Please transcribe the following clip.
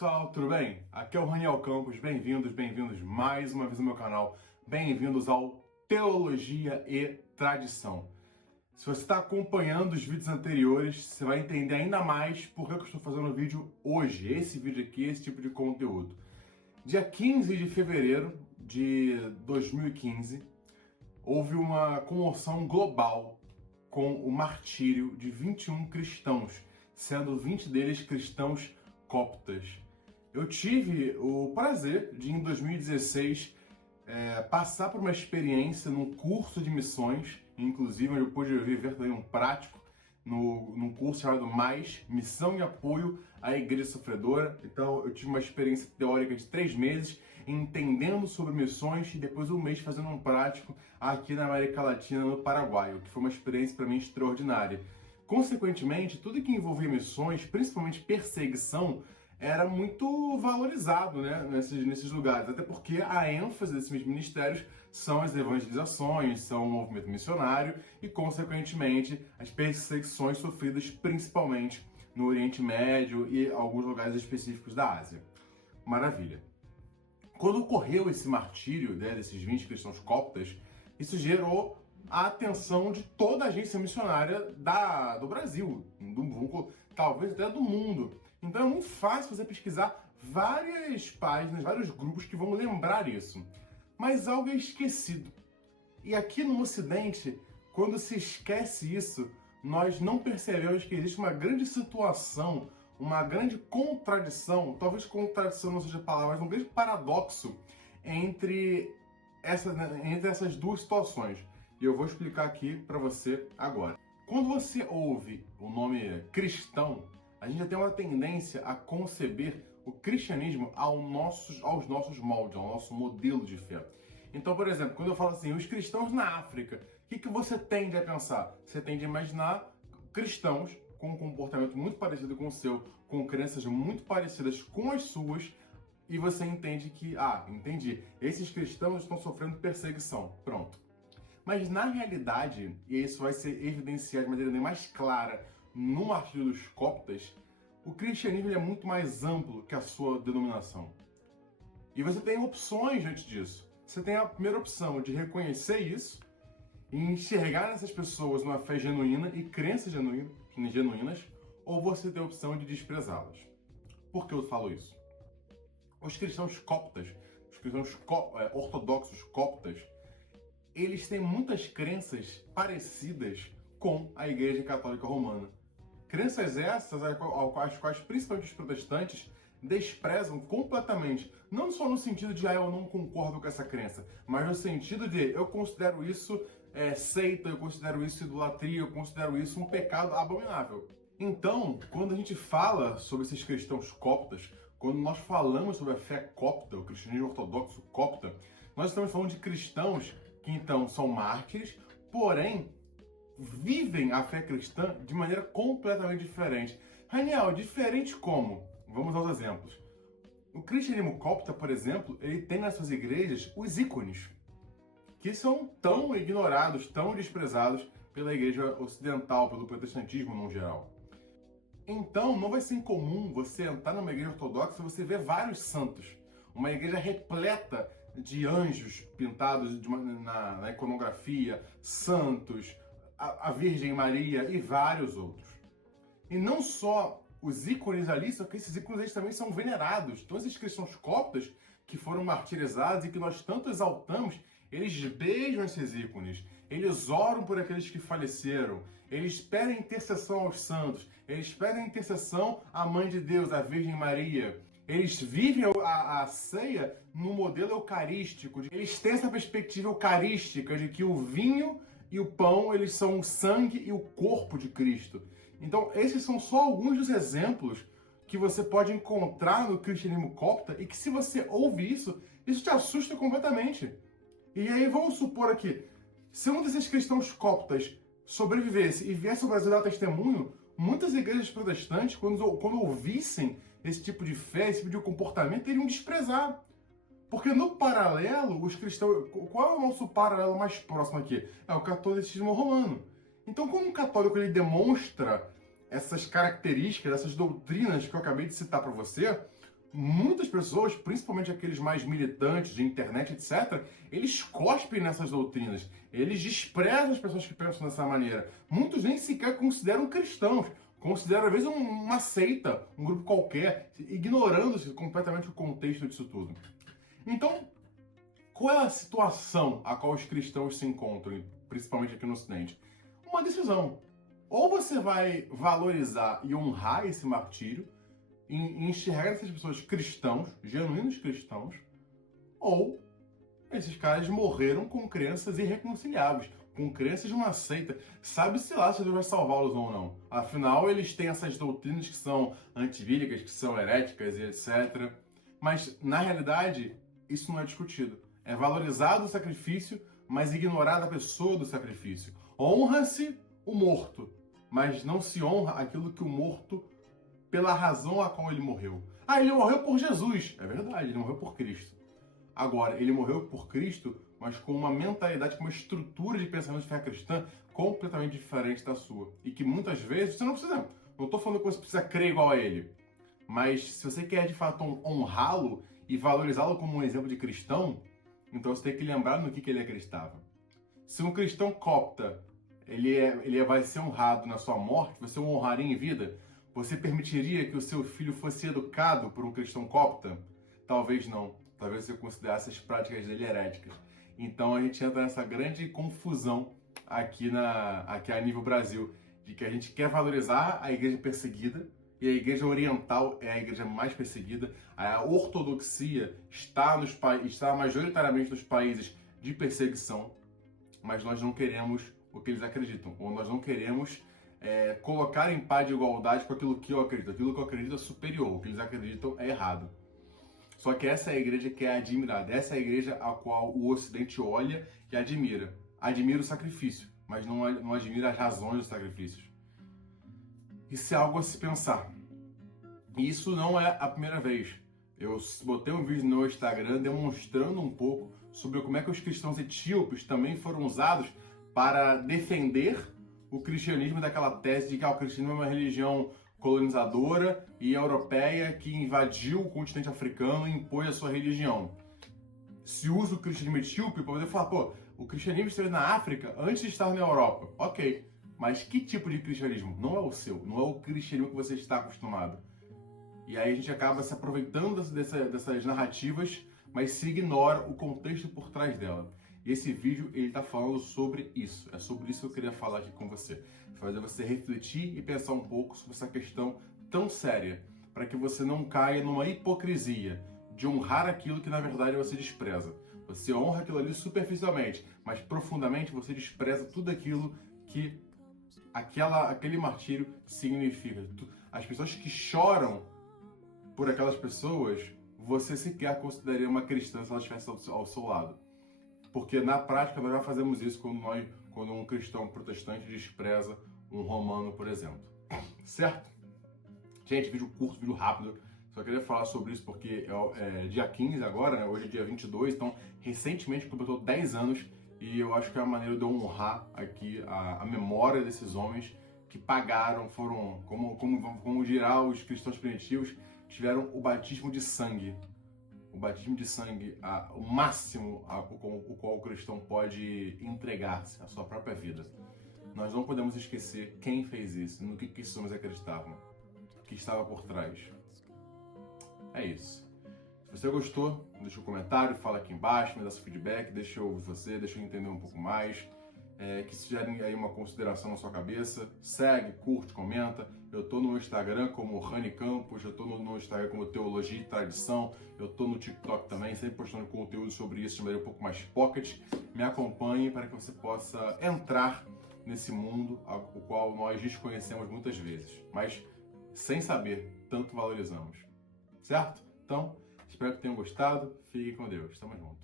pessoal, tudo bem? Aqui é o Raniel Campos, bem-vindos mais uma vez ao meu canal, bem-vindos ao Teologia e Tradição. Se você está acompanhando os vídeos anteriores, você vai entender ainda mais por que eu estou fazendo o vídeo hoje, esse vídeo aqui, esse tipo de conteúdo. Dia 15 de fevereiro de 2015, houve uma comoção global com o martírio de 21 cristãos, sendo 20 deles cristãos coptas. Eu tive o prazer de, em 2016, passar por uma experiência num curso de missões, inclusive onde eu pude viver também um prático num curso chamado Mais, Missão e Apoio à Igreja Sofredora. Então eu tive uma experiência teórica de 3 meses, entendendo sobre missões, e depois um mês fazendo um prático aqui na América Latina, no Paraguai, o que foi uma experiência para mim extraordinária. Consequentemente, tudo que envolvia missões, principalmente perseguição, era muito valorizado, né, nesses lugares, até porque a ênfase desses ministérios são as evangelizações, são o movimento missionário e, consequentemente, as perseguições sofridas principalmente no Oriente Médio e alguns lugares específicos da Ásia. Maravilha. Quando ocorreu esse martírio, né, desses 20 cristãos coptas, isso gerou a atenção de toda a agência missionária do Brasil, talvez até do mundo. Então é muito fácil você pesquisar várias páginas, vários grupos que vão lembrar isso. Mas algo é esquecido. E aqui no Ocidente, quando se esquece isso, nós não percebemos que existe uma grande situação, uma grande contradição, talvez contradição não seja a palavra, mas um grande paradoxo entre essas duas situações. E eu vou explicar aqui para você agora. Quando você ouve o nome cristão, a gente já tem uma tendência a conceber o cristianismo aos nossos moldes, ao nosso modelo de fé. Então, por exemplo, quando eu falo assim, os cristãos na África, o que você tende a pensar? Você tende a imaginar cristãos com um comportamento muito parecido com o seu, com crenças muito parecidas com as suas, e você entende que, entendi, esses cristãos estão sofrendo perseguição. Pronto. Mas na realidade, e isso vai ser evidenciado de maneira mais clara no martírio dos coptas, o cristianismo é muito mais amplo que a sua denominação. E você tem opções diante disso. Você tem a primeira opção de reconhecer isso e enxergar nessas pessoas uma fé genuína e crenças genuínas, ou você tem a opção de desprezá-las. Por que eu falo isso? Os cristãos coptas, os cristãos ortodoxos coptas, eles têm muitas crenças parecidas com a Igreja Católica Romana. Crenças essas às quais principalmente os protestantes desprezam completamente. Não só no sentido de eu não concordo com essa crença, mas no sentido de eu considero isso seita, eu considero isso idolatria, eu considero isso um pecado abominável. Então, quando a gente fala sobre esses cristãos coptas, quando nós falamos sobre a fé copta, o cristianismo ortodoxo copta, nós estamos falando de cristãos que então são mártires, porém vivem a fé cristã de maneira completamente diferente. Raniel, diferente como? Vamos aos exemplos. O cristianismo copta, por exemplo, ele tem nas suas igrejas os ícones, que são tão ignorados, tão desprezados pela igreja ocidental, pelo protestantismo no geral. Então, não vai ser incomum você entrar numa igreja ortodoxa e você ver vários santos. Uma igreja repleta de anjos pintados na iconografia, santos, a Virgem Maria e vários outros. E não só os ícones ali, só que esses ícones eles também são venerados. Então esses cristãos coptas que foram martirizados e que nós tanto exaltamos, eles beijam esses ícones, eles oram por aqueles que faleceram, eles pedem intercessão aos santos, eles pedem intercessão à Mãe de Deus, à Virgem Maria. Eles vivem a ceia no modelo eucarístico. Eles têm essa perspectiva eucarística de que o vinho e o pão, eles são o sangue e o corpo de Cristo. Então, esses são só alguns dos exemplos que você pode encontrar no cristianismo copta e que, se você ouve isso te assusta completamente. E aí, vamos supor aqui, se um desses cristãos coptas sobrevivesse e viesse ao Brasil dar testemunho, muitas igrejas protestantes, quando ouvissem esse tipo de fé, esse tipo de comportamento, iriam desprezar. Porque no paralelo, os cristãos... Qual é o nosso paralelo mais próximo aqui? É o catolicismo romano. Então, quando um católico ele demonstra essas características, essas doutrinas que eu acabei de citar para você, muitas pessoas, principalmente aqueles mais militantes de internet, etc., eles cospem nessas doutrinas, eles desprezam as pessoas que pensam dessa maneira. Muitos nem sequer consideram cristãos, consideram às vezes uma seita, um grupo qualquer, ignorando completamente o contexto disso tudo. Então, qual é a situação a qual os cristãos se encontram, principalmente aqui no Ocidente? Uma decisão. Ou você vai valorizar e honrar esse martírio, enxergar essas pessoas cristãos, genuínos cristãos, ou esses caras morreram com crenças irreconciliáveis, com crenças de uma seita. Sabe-se lá se Deus vai salvá-los ou não. Afinal, eles têm essas doutrinas que são antibíblicas, que são heréticas e etc. Mas, na realidade, isso não é discutido. É valorizado o sacrifício, mas ignorada a pessoa do sacrifício. Honra-se o morto, mas não se honra aquilo que o morto, pela razão a qual ele morreu. Ah, ele morreu por Jesus. É verdade, ele morreu por Cristo. Agora, ele morreu por Cristo, mas com uma mentalidade, com uma estrutura de pensamento de fé cristã completamente diferente da sua. E que muitas vezes você não precisa. Não estou falando que você precisa crer igual a ele. Mas se você quer de fato honrá-lo e valorizá-lo como um exemplo de cristão, então você tem que lembrar no que ele acreditava. Se um cristão copta, ele vai ser honrado na sua morte, você o honraria em vida? Você permitiria que o seu filho fosse educado por um cristão copta? Talvez não. Talvez você considerasse as práticas dele heréticas. Então a gente entra nessa grande confusão aqui a nível Brasil, de que a gente quer valorizar a igreja perseguida, e a igreja oriental é a igreja mais perseguida. A ortodoxia está majoritariamente nos países de perseguição, mas nós não queremos o que eles acreditam, ou nós não queremos colocar em paz de igualdade com aquilo que eu acredito. Aquilo que eu acredito é superior, o que eles acreditam é errado. Só que essa é a igreja que é admirada, essa é a igreja a qual o Ocidente olha e admira. Admira o sacrifício, mas não admira as razões dos sacrifícios. Isso é algo a se pensar. E isso não é a primeira vez. Eu botei um vídeo no meu Instagram demonstrando um pouco sobre como é que os cristãos etíopes também foram usados para defender o cristianismo daquela tese de que o cristianismo é uma religião colonizadora e europeia que invadiu o continente africano e impôs a sua religião. Se usa o cristianismo etíope para poder falar, pô, o cristianismo esteve na África antes de estar na Europa. Ok, mas que tipo de cristianismo? Não é o seu, não é o cristianismo que você está acostumado. E aí a gente acaba se aproveitando dessas narrativas, mas se ignora o contexto por trás dela. E esse vídeo, ele tá falando sobre isso. É sobre isso que eu queria falar aqui com você. Fazer você refletir e pensar um pouco sobre essa questão tão séria, para que você não caia numa hipocrisia de honrar aquilo que na verdade você despreza. Você honra aquilo ali superficialmente, mas profundamente você despreza tudo aquilo que aquele martírio significa. As pessoas que choram por aquelas pessoas, você sequer consideraria uma cristã se ela estivesse ao seu lado. Porque na prática nós já fazemos isso quando um cristão protestante despreza um romano, por exemplo. Certo? Gente, vídeo curto, vídeo rápido. Só queria falar sobre isso porque é dia 15 agora, né? Hoje é dia 22, então recentemente completou 10 anos e eu acho que é uma maneira de eu honrar aqui a memória desses homens que pagaram, foram, como dirá os cristãos primitivos, tiveram o batismo de sangue. O batismo de sangue, o máximo o qual o cristão pode entregar-se, a sua própria vida. Nós não podemos esquecer quem fez isso, no que esses homens acreditavam, o que estava por trás. É isso. Se você gostou, deixa um comentário, fala aqui embaixo, me dá seu feedback, deixa eu ouvir você, deixa eu entender um pouco mais. Que se gerem aí uma consideração na sua cabeça, segue, curte, comenta. Eu tô no Instagram como Rani Campos, eu tô no Instagram como Teologia e Tradição, eu tô no TikTok também, sempre postando conteúdo sobre isso de maneira um pouco mais pocket. Me acompanhe para que você possa entrar nesse mundo o qual nós desconhecemos muitas vezes, mas sem saber, tanto valorizamos. Certo? Então, espero que tenham gostado. Fiquem com Deus. Tamo junto.